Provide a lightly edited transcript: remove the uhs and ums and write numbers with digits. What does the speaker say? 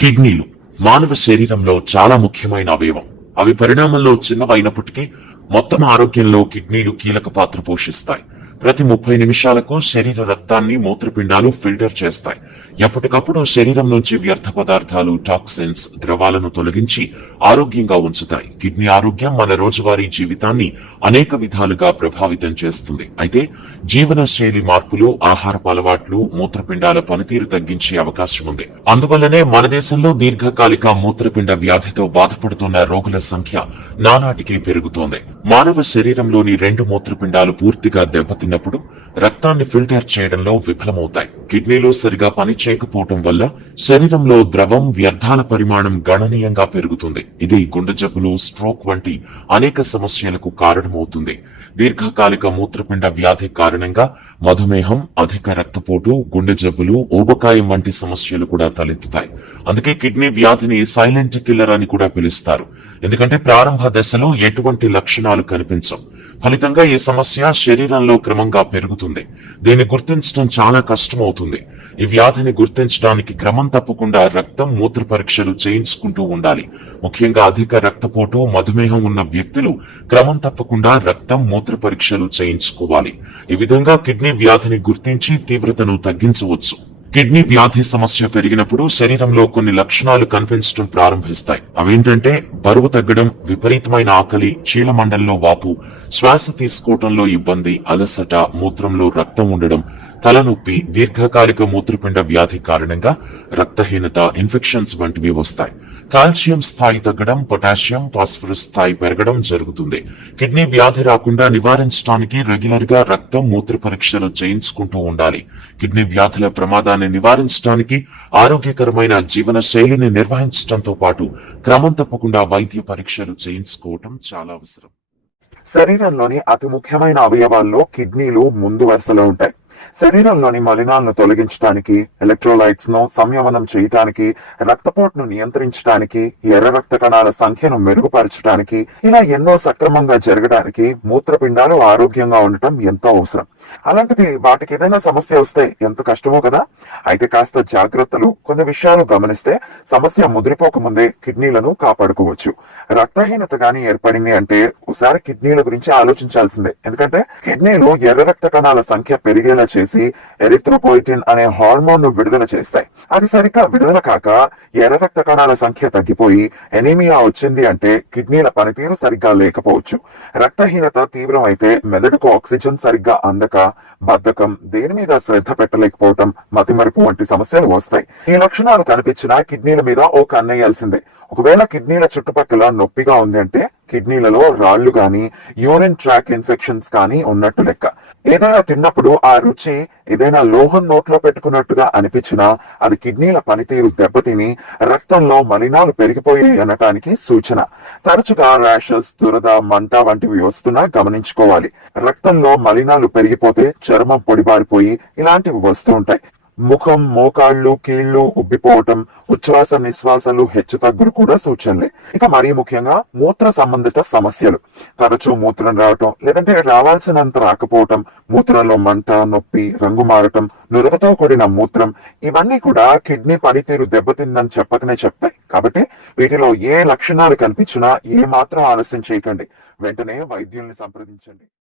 కిడ్నీలు మానవ శరీరంలో చాలా ముఖ్యమైన అవయవం. అవి పరిణామంలో చిన్నవైనప్పటికీ మొత్తం ఆరోగ్యంలో కిడ్నీలు కీలక పాత్ర పోషిస్తాయి. ప్రతి 30 నిమిషాలకు శరీర రక్తాన్ని మూత్రపిండాలు ఫిల్టర్ చేస్తాయి. ఎప్పటికప్పుడు శరీరం నుంచి వ్యర్థ పదార్థాలు, టాక్సిన్స్, ద్రవాలను తొలగించి ఆరోగ్యంగా ఉంచుతాయి. కిడ్నీ ఆరోగ్యం మన రోజువారీ జీవితాన్ని అనేక విధాలుగా ప్రభావితం చేస్తుంది. అయితే జీవన శైలి మార్పులు, ఆహారపు అలవాట్లు మూత్రపిండాల పనితీరు తగ్గించే అవకాశం ఉంది. అందువల్లనే మన దేశంలో దీర్ఘకాలిక మూత్రపిండ వ్యాధితో బాధపడుతున్న రోగుల సంఖ్య నానాటికి పెరుగుతోంది. మానవ శరీరంలోని 2 మూత్రపిండాలు పూర్తిగా దెబ్బతిన్నప్పుడు రక్తాన్ని ఫిల్టర్ చేయడంలో విఫలమవుతాయి. కిడ్నీలు సరిగా పనిచేయకపోవటం వల్ల శరీరంలో ద్రవం, వ్యర్థాల పరిమాణం గణనీయంగా పెరుగుతుంది. ఇది గుండె జబ్బులు, స్ట్రోక్ వంటి అనేక సమస్యలకు కారణమవుతుంది. దీర్ఘకాలిక మూత్రపిండ వ్యాధి కారణంగా మధుమేహం, అధిక రక్తపోటు, గుండె జబ్బులు, ఊబకాయం వంటి సమస్యలు కూడా తలెత్తుతాయి. అందుకే కిడ్నీ వ్యాధిని సైలెంట్ కిల్లర్ అని కూడా పిలుస్తారు. ఎందుకంటే ప్రారంభ దశలో ఎటువంటి లక్షణాలు కనిపించవు. ఫలితంగా ఈ సమస్య శరీరంలో క్రమంగా పెరుగుతుంది. దీన్ని గుర్తించడం చాలా కష్టమవుతుంది. ఈ వ్యాధిని గుర్తించడానికి క్రమం తప్పకుండా రక్తం, మూత్ర పరీక్షలు చేయించుకుంటూ ఉండాలి. ముఖ్యంగా అధిక రక్తపోటు, మధుమేహం ఉన్న వ్యక్తులు క్రమం తప్పకుండా రక్తం, మూత్ర పరీక్షలు చేయించుకోవాలి. ఈ విధంగా కిడ్నీ వ్యాధిని గుర్తించి తీవ్రతను తగ్గించవచ్చు. కిడ్నీ వ్యాధి సమస్య పెరిగినప్పుడు శరీరంలో కొన్ని లక్షణాలు కనిపించడం ప్రారంభిస్తాయి. అవేంటంటే బరువు తగ్గడం, విపరీతమైన ఆకలి, చీలమండల్లో వాపు, శ్వాస తీసుకోవడంలో ఇబ్బంది, అలసట, మూత్రంలో రక్తం ఉండడం, తలనొప్పి, దీర్ఘకాలిక మూత్రపిండ వ్యాధి కారణంగా రక్తహీనత, ఇన్ఫెక్షన్స్ వంటివి వస్తాయి. కాల్షియం స్థాయి తగ్గడం, పొటాషియం, ఫాస్ఫరస్ స్థాయి పెరగడం జరుగుతుంది. కిడ్నీ వ్యాధి రాకుండా నివారించడానికి రెగ్యులర్ గా రక్తం, మూత్ర పరీక్షలు చేయించుకుంటూ ఉండాలి. కిడ్నీ వ్యాధుల ప్రమాదాన్ని నివారించడానికి ఆరోగ్యకరమైన జీవన శైలిని నిర్వహించడంతో పాటు క్రమం తప్పకుండా వైద్య పరీక్షలు చేయించుకోవటం చాలా అవసరం. శరీరంలోని అతి ముఖ్యమైన అవయవాల్లో కిడ్నీలు ముందు వరుసలో ఉంటాయి. శరీరంలోని మలినాలను తొలగించడానికి, ఎలక్ట్రోలైట్స్ ను సంయమనం చేయటానికి, రక్తపోటును నియంత్రించడానికి, ఎర్ర రక్త కణాల సంఖ్యను మెరుగుపరచడానికి, ఇలా ఎన్నో సక్రమంగా జరగడానికి మూత్రపిండాలు ఆరోగ్యంగా ఉండటం ఎంతో అవసరం. అలాంటిది వాటికి ఏదైనా సమస్య వస్తే ఎంత కష్టమో కదా. అయితే కాస్త జాగ్రత్తలు, కొన్ని విషయాలు గమనిస్తే సమస్య ముదిరిపోకముందే కిడ్నీలను కాపాడుకోవచ్చు. రక్తహీనత గాని ఏర్పడింది అంటే ఒకసారి కిడ్నీల గురించి ఆలోచించాల్సిందే. ఎందుకంటే కిడ్నీలు ఎర్ర రక్త కణాల సంఖ్య పెరిగేలా చేసి ఎరిథ్రోపోయిటిన్ అనే హార్మోన్ ను విడుదల చేస్తాయి. అది సరిగ్గా విడుదల కాక ఎర్ర రక్త కణాల సంఖ్య తగ్గిపోయి ఎనీమియా వచ్చింది అంటే కిడ్నీల పనితీరు సరిగ్గా లేకపోవచ్చు. రక్తహీనత తీవ్రమైతే మెదడుకు ఆక్సిజన్ సరిగ్గా అందక బద్ధకం, దేని మీద శ్రద్ధ పెట్టలేకపోవటం, మతిమరుపు వంటి సమస్యలు వస్తాయి. ఈ లక్షణాలు కనిపించినా కిడ్నీల మీద ఓ కన్నేయాల్సిందే. ఒకవేళ కిడ్నీల చుట్టుపక్కల నొప్పిగా ఉంది అంటే కిడ్నీలలో రాళ్లు గాని, యూరిన్ ట్రాక్ ఇన్ఫెక్షన్స్ కానీ ఉన్నట్టు లెక్క. ఏదైనా తిన్నప్పుడు ఆ రుచి ఏదైనా లోహం నోట్లో పెట్టుకున్నట్టుగా అనిపించినా అది కిడ్నీల పనితీరు దెబ్బతిని రక్తంలో మలినాలు పెరిగిపోయాయి అనటానికి సూచన. తరచుగా ర్యాషెస్, దురద, మంట వంటివి వస్తున్నా గమనించుకోవాలి. రక్తంలో మలినాలు పెరిగిపోతే చర్మం పొడిబారిపోయి ఇలాంటివి వస్తూ ఉంటాయి. ముఖం, మోకాళ్లు, కీళ్లు ఉబ్బిపోవటం, ఉచ్ఛ్వాస నిశ్వాసాలు హెచ్చుతగ్గులు కూడా సూచనలే. ఇక మరీ ముఖ్యంగా మూత్ర సంబంధిత సమస్యలు, తరచూ మూత్రం రావటం, లేదంటే రావాల్సినంత రాకపోవటం, మూత్రంలో మంట, నొప్పి, రంగు మారటం, నురగతో కూడిన మూత్రం, ఇవన్నీ కూడా కిడ్నీ పనితీరు దెబ్బతిందని చెప్పకనే చెప్తాయి. కాబట్టి వీటిలో ఏ లక్షణాలు కనిపించినా ఏ మాత్రం ఆలస్యం చేయకండి, వెంటనే వైద్యుల్ని సంప్రదించండి.